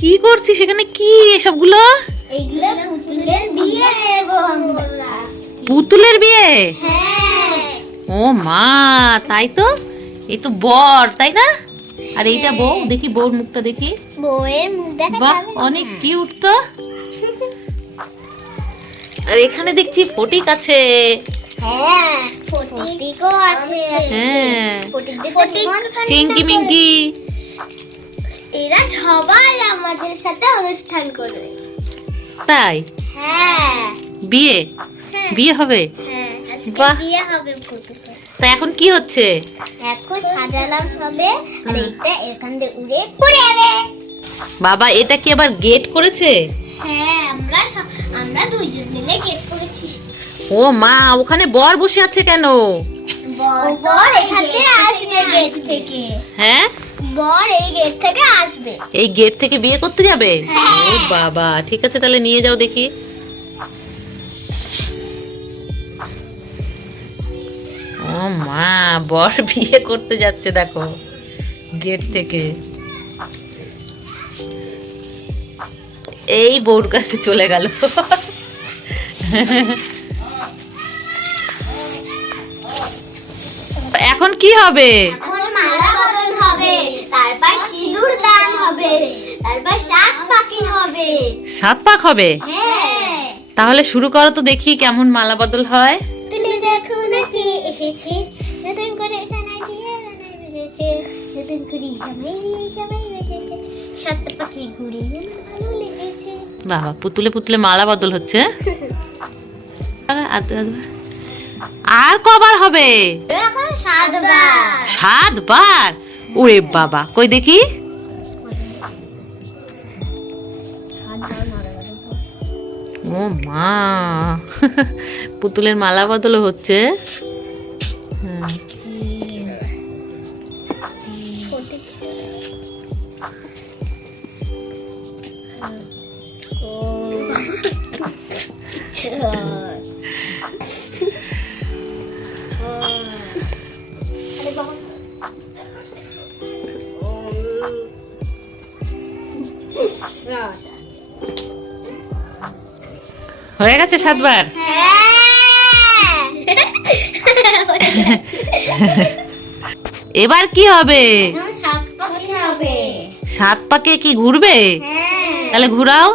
কি করছিস এখানে? কি এসবগুলো? এগুলো পুতুলের বিয়ে দেব আমরা। পুতুলের বিয়ে? হ্যাঁ। ও মা, তাই তো। এই তো বর, তাই না? আর এইটা বউ, দেখি বউর মুখটা দেখি। বউয়ের মুখ দেখা বাহ, যাবে না। অনেক কিউট তো। আর এখানে দেখছি ফটিক আছে। হ্যাঁ, ফটিকও আছে। হ্যাঁ, ফটিক চিঙ্কি মিঙ্কি। এরা সবাই আমাদের সাথে অনুষ্ঠান করবে। তাই? হ্যাঁ। বিয়ে? বিয়ে হবে? হ্যাঁ, আজকে বাহ। বিয়ে হবে পুতুলের। তা এখন কি হচ্ছে? এখন সাজালাম সবে, আর এইটা এখান দিয়ে উড়ে পড়ে যাবে। বাবা, এটা কি আবার গেট করেছে? হ্যাঁ, আমরা দুইজন মিলে গেট করেছি। ও মা, ওখানে বর বসে আছে কেন? বর এখানে আসবে গেট থেকে। হ্যাঁ, বর এই গেট থেকে আসবে। এই গেট থেকে বিয়ে করতে যাবে? হ্যাঁ। ও বাবা, ঠিক আছে, তাহলে নিয়ে যাও দেখি। ও মা, বর বিয়ে করতে যাচ্ছে দেখো গেট থেকে। এই বউর কাছে চলে গেল। এখন কি হবে? এখন মালা বদল হবে, তারপর সিঁদুর দান হবে, তারপর সাত পাখি হবে। 7 পাক হবে? হ্যাঁ। তাহলে শুরু করো তো, দেখি কেমন মালা বদল হয়। তুমি দেখো না কে এসেছে, নতুন করে সানাই দিয়ে রানাই বেজেছে, নতুন করে সবাই বেজেছে, সাত পাখি ঘুরে ভালো লেগেছে। বাবা, পুতুলে পুতুলে মালা বদল হচ্ছে। আর কবার হবে? এখন 7 বার। 7 বার? ওরে বাবা, কই দেখি। ও মা, পুতুলের মালা বদল হচ্ছে। হুম। হয়ে গেছে 7 বার? এবার কি হবে? 7 পাখি হবে। 7 পাকে কি ঘুরবে? তাহলে ঘুরাও।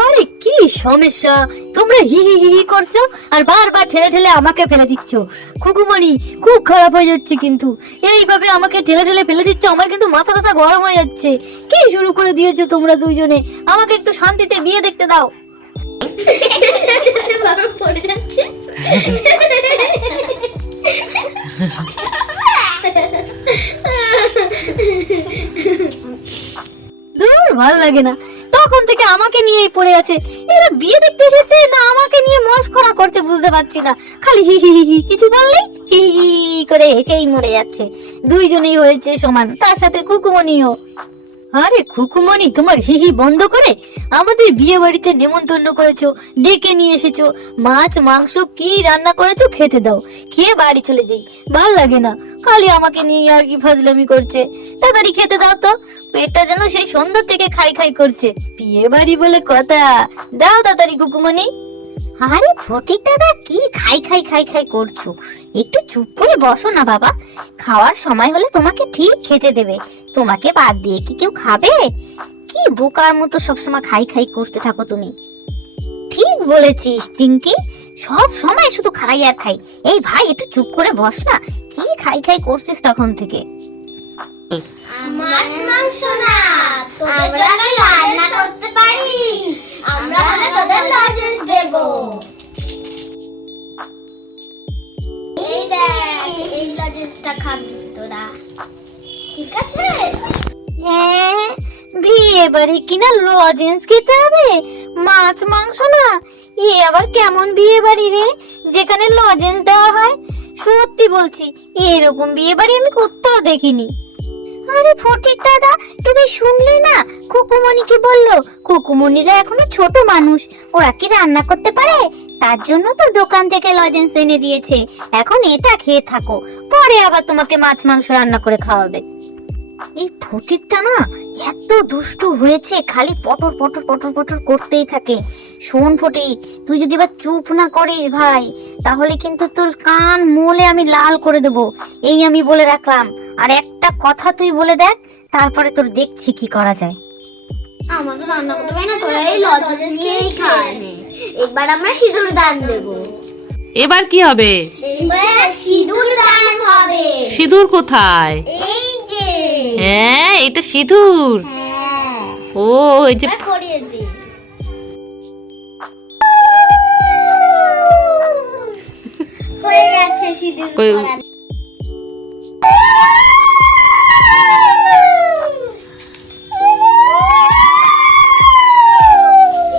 আরে কি সমস্যা, তোমরা হি হি হি হি করছো আর বারবার ঠেলে ঠেলে আমাকে ফেলে দিচ্ছ। খুকুমণি, খুব খারাপ হয়ে যাচ্ছে কিন্তু। এইভাবে আমাকে ঠেলে ঠেলে ফেলে দিচ্ছ, আমার কিন্তু মাথা ব্যথা গরম হয়ে যাচ্ছে। কি শুরু করে দিয়েছো তোমরা দুইজনে? আমাকে একটু শান্তিতে বিয়ে দেখতে দাও। পড়ে যাচ্ছে। দূর, ভালো লাগে না। তখন থেকে আমাকে নিয়েই পড়ে আছে। এরা বিয়ে দেখতে এসেছে না আমাকে নিয়ে মস্করা করছে বুঝতে পারছি না। খালি হি হি হি হি, কিছু বললেই হি হি হি করে হেসেই মরে যাচ্ছে। দুইজনেই হয়েছে সমান, তার সাথে খুকুমণিও। আরে খুকুমণি, তোমার হি হি বন্ধ করে আমাদের বিয়ে বাড়িতে নেমন্তন্ন করেছো, ডেকে নিয়ে এসেছো, মাছ মাংস কি রান্না করেছো খেতে দাও, খেয়ে বাড়ি চলে যাই। ভাল লাগে না, খালি আমাকে নিয়ে আর কি ফাজলামি করছে। তাড়াতাড়ি খেতে দাও তো, পেটটা যেন সেই সন্ধ্যা থেকে খাই খাই করছে। বিয়ে বাড়ি বলে কথা, দাও তাড়াতাড়ি খুকুমণি। আরে ফটিক দাদা, কি খাই খাই খাই খাই করছো? একটু চুপ করে বসো না বাবা, খাওয়ার সময় হলে তোমাকে ঠিক খেতে দেবে। তোমাকে বাদ দিয়ে কি কেউ খাবে? কি বোকার মতো সবসময় খাই খাই করতে থাকো তুমি। ঠিক বলেছিস চিঙ্কি, সব সময় শুধু খাই আর খাই। এই ভাই, একটু চুপ করে বস না, কি খাই খাই করছিস তখন থেকে। মাছ মাংস না, তোদের জন্য রান্না করতে পারি। আমরা হলে তোদের লজেন্স দেব। এই দেখ, এই লজেন্সটা খাবি তোরা। ঠিক আছে? হ্যাঁ, বিয়ে বাড়ি কিনা লজেন্স খেতে হবে, মাছ মাংস না। এ আবার কেমন বিয়ে বাড়ি রে, যেখানে লজেন্স দেওয়া হয়? সত্যি বলছি, এরকম বিয়ে বাড়ি আমি কোথাও দেখিনি। আরে ফটিক দাদা, তুমি শুনলে না কুকুমণিকে বললো? কুকুমণিরা এখনো ছোট মানুষ, ওরা কি রান্না করতে পারে? তার জন্য তো দোকান থেকে লজেন্স এনে দিয়েছে। এখন এটা খেয়ে থাকো, পরে আবার তোমাকে মাছ মাংস রান্না করে খাওয়াবে। এই ফটিকটা না এত দুষ্টু হয়েছে, খালি পটর পটর পটর পটর করতেই থাকে। শোন ফটিক, তুই যদি এবার চুপ না করিস ভাই, তাহলে কিন্তু তোর কান মোলে আমি লাল করে দেবো, এই আমি বলে রাখলাম। আর একটা কথা তুই বলে দেখ, তারপরে তোর দেখছি কি করা যায়। আমাকে রান্না করতে পারি না, তোরা এই লজেন্স নিয়েই খায়। এবার আমরা সিঁদুর দান দেবো। এবার কি হবে? এবার সিঁদুর দান হবে। সিঁদুর কোথায়? এই যে। হ্যাঁ, এটা সিঁদুর। হ্যাঁ, ও, এই যে এবার করিয়ে দে। হয়ে গেছে সিঁদুর কই- পরানো।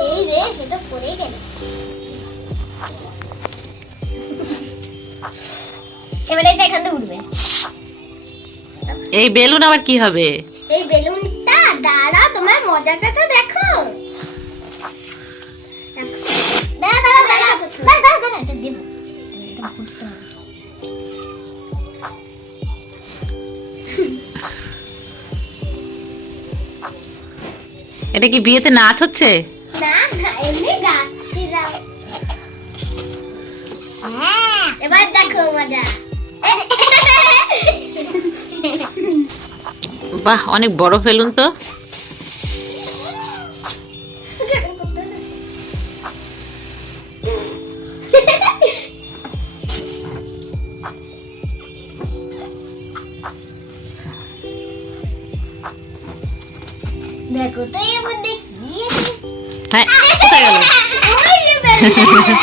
এই রে, এটা পড়ে গেল। এবারে এটা এখান থেকে উঠবে। এই বেলুন আবার কি হবে? এই বেলুনটা দাঁড়া, তোমার মজাটা তো দেখো। দাঁড়া দাঁড়া দাঁড়া দাঁড়া দাঁড়া দাঁড়া, এটা দেবো। এটা করতে হবে। এটা কি বিয়েতে নাচ হচ্ছে? না না, এমনি গাচ্ছিলাম। হ্যাঁ, এবার দেখো মজা। বাহ, অনেক বড় বেলুন তো। দেখো তো এর মধ্যে কি আছে? হ্যাঁ, কোথায় গেল? ওই যে বেলুনটা।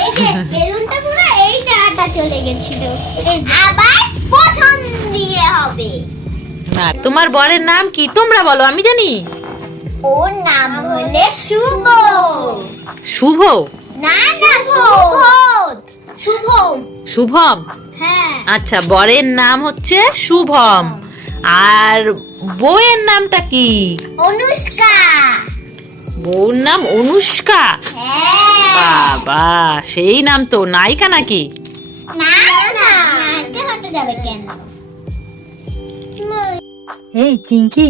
এই যে বেলুনটা পুরো এই জায়গাটা চলে গেছিল। এই যে আবার প্রথম দিয়ে হবে। না, তোমার বরের নাম কি তোমরা বলো, আমি জানি। ওর নাম হলে শুভ। শুভ? না না, শুভ। শুভম। শুভম? হ্যাঁ। আচ্ছা, বরের নাম হচ্ছে শুভম। আর বউয়ের নামটা কি? অনুষ্কা। বউর নাম অনুষ্কা? হ্যাঁ। বাবা, সেই নাম তো। নায়িকা নাকি? না না, নাচতে হতে যাবে কেন? এই চিঙ্কি,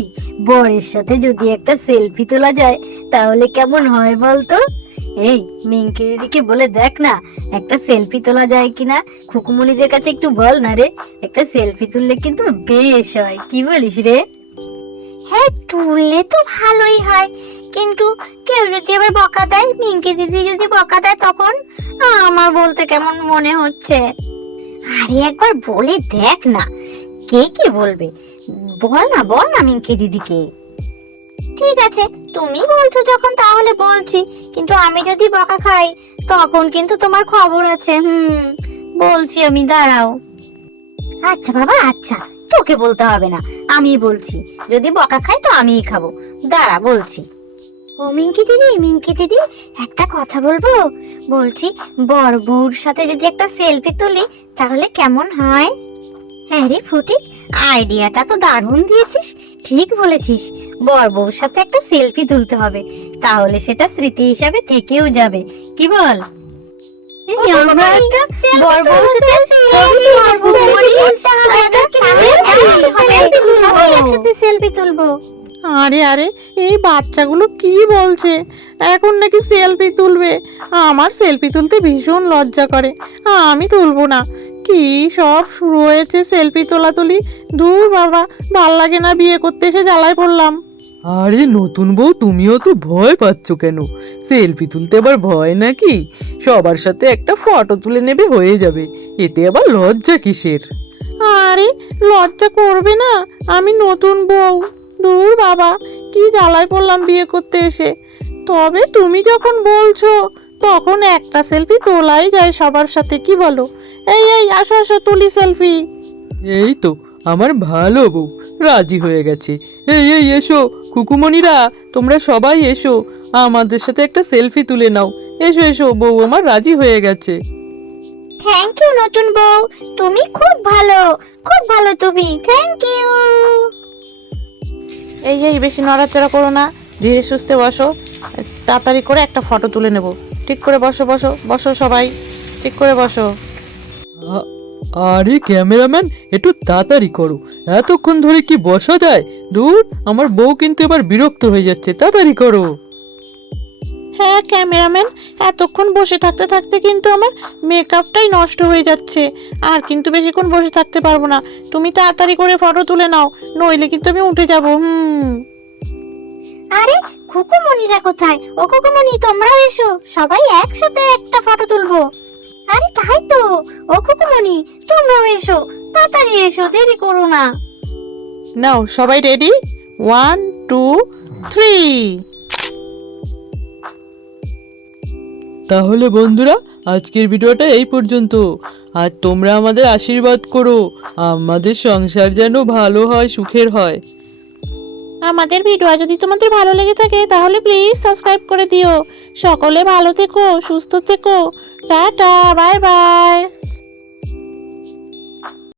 বরের সাথে যদি একটা সেলফি তোলা যায় তাহলে কেমন হয় বলতো? এই মিঙ্কি দিদিকে বলে দেখ না, একটা সেলফি তোলা যায় কিনা। খুকুমণিদের কাছে একটু বল না রে, একটা সেলফি তুললে কিন্তু বেশ হয়, কি বলিস রে? হ্যাঁ, তুললে তো ভালোই হয়, কিন্তু কেউ যদি আবার বকা দেয়, মিঙ্কি দিদি যদি বকা দেয়, তখন আমার বলতে কেমন মনে হচ্ছে। আরে একবার বলে দেখ না, কে কি বলবে? বল না মিঙ্কি দিদিকে। ঠিক আছে, তুমি বলছো যখন তাহলে বলছি, কিন্তু আমি যদি বকা খাই তখন কিন্তু তোমার খবর আছে। বলছি আমি, দাঁড়াও। আচ্ছা বাবা, আচ্ছা, তোকে বলতে হবে না, আমি বলছি। যদি বকা খাই তো আমিই খাবো, দাঁড়া বলছি। ও মিঙ্কি দিদি, একটা কথা বলবো? বলছি, বর বউর সাথে যদি একটা সেলফি তুলি তাহলে কেমন হয়? হ্যাঁ রে ফটিক, আইডিয়াটা তো দারুণ দিয়েছিস, ঠিক বলেছিস। বর বউর সাথে একটা সেলফি তুলতে হবে, তাহলে সেটা স্মৃতি হিসাবে থেকেও যাবে, কি বল? আমরা একটা বর বউর সাথে সেলফি তুলবো। আরে আরে, এই বাচ্চাগুলো কি বলছে? এখন নাকি সেলফি তুলবে? আমার সেলফি তুলতে ভীষণ লজ্জা করে, আমি তুলবো না। কি সব শুরু হয়েছে সেলফি তোলাতুলি। দূর বাবা, ভাল লাগে না, বিয়ে করতে এসে জ্বালায় পড়লাম। আরে নতুন বউ, তুমিও তো ভয় পাচ্ছ কেন? সেলফি তুলতে আবার ভয় নাকি? সবার সাথে একটা ফটো তুলে নেবে, হয়ে যাবে, এতে আবার লজ্জা কিসের? আরে লজ্জা করবে না, আমি নতুন বউ। দূর বাবা, কি জ্বালায় পড়লাম বিয়ে করতে এসে। তবে তুমি যখন বলছো, তখন একটা সেলফি তোলাই যায় সবার সাথে, কি বলো? এই এই, আসো আসো, তুলি সেলফি। এই তো আমার ভালো বউ রাজি হয়ে গেছে। এই এই এসো কুকুমণিরা, তোমরা সবাই এসো, আমাদের সাথে একটা সেলফি তুলে নাও। এসো এসো, বউ আমার রাজি হয়ে গেছে। থ্যাংক ইউ নতুন বউ, তুমি খুব ভালো তুমি, থ্যাংক ইউ। এই বেশি নড়াচড়া করো না, ধীরে সুস্থে বসো। তাড়াতাড়ি করে একটা ফটো তুলে নেব। ঠিক করে বসো বসো বসো, সবাই ঠিক করে বসো। আরে ক্যামেরাম্যান, একটু তাড়াতাড়ি করো, এতক্ষণ ধরে কি বসা যায়? দূর, আমার বউ কিন্তু এবার বিরক্ত হয়ে যাচ্ছে, তাড়াতাড়ি করো। হ্যাঁ ক্যামেরাম্যান, এতক্ষণ বসে থাকতে থাকতে কিন্তু আমার মেকআপটাই নষ্ট হয়ে যাচ্ছে, আর কিন্তু বেশিক্ষণ বসে থাকতে পারবো না। তুমি তাড়াতাড়ি করে ফটো তুলে নাও, নইলে কিন্তু আমি উঠে যাবো। আরে খুকুমণিরা কোথায়? ও খুকুমণি, তোমরাও এসো, সবাই একসাথে একটা ফটো তুলবো। আরে তাই তো, ও খুকুমণি তোমরাও এসো, তাড়াতাড়ি এসো, দেরি করো না। নাও সবাই রেডি, 1 2 3। তাহলে বন্ধুরা, আজকের ভিডিওটা এই পর্যন্ত। আর তোমরা আমাদের আশীর্বাদ করো, আমাদের সংসার যেন ভালো হয়, সুখের হয়। আমাদের ভিডিও যদি তোমাদের ভালো লেগে থাকে তাহলে প্লিজ সাবস্ক্রাইব করে দিও। সকলে ভালো থেকো, সুস্থ থেকো, টাটা, বাই বাই।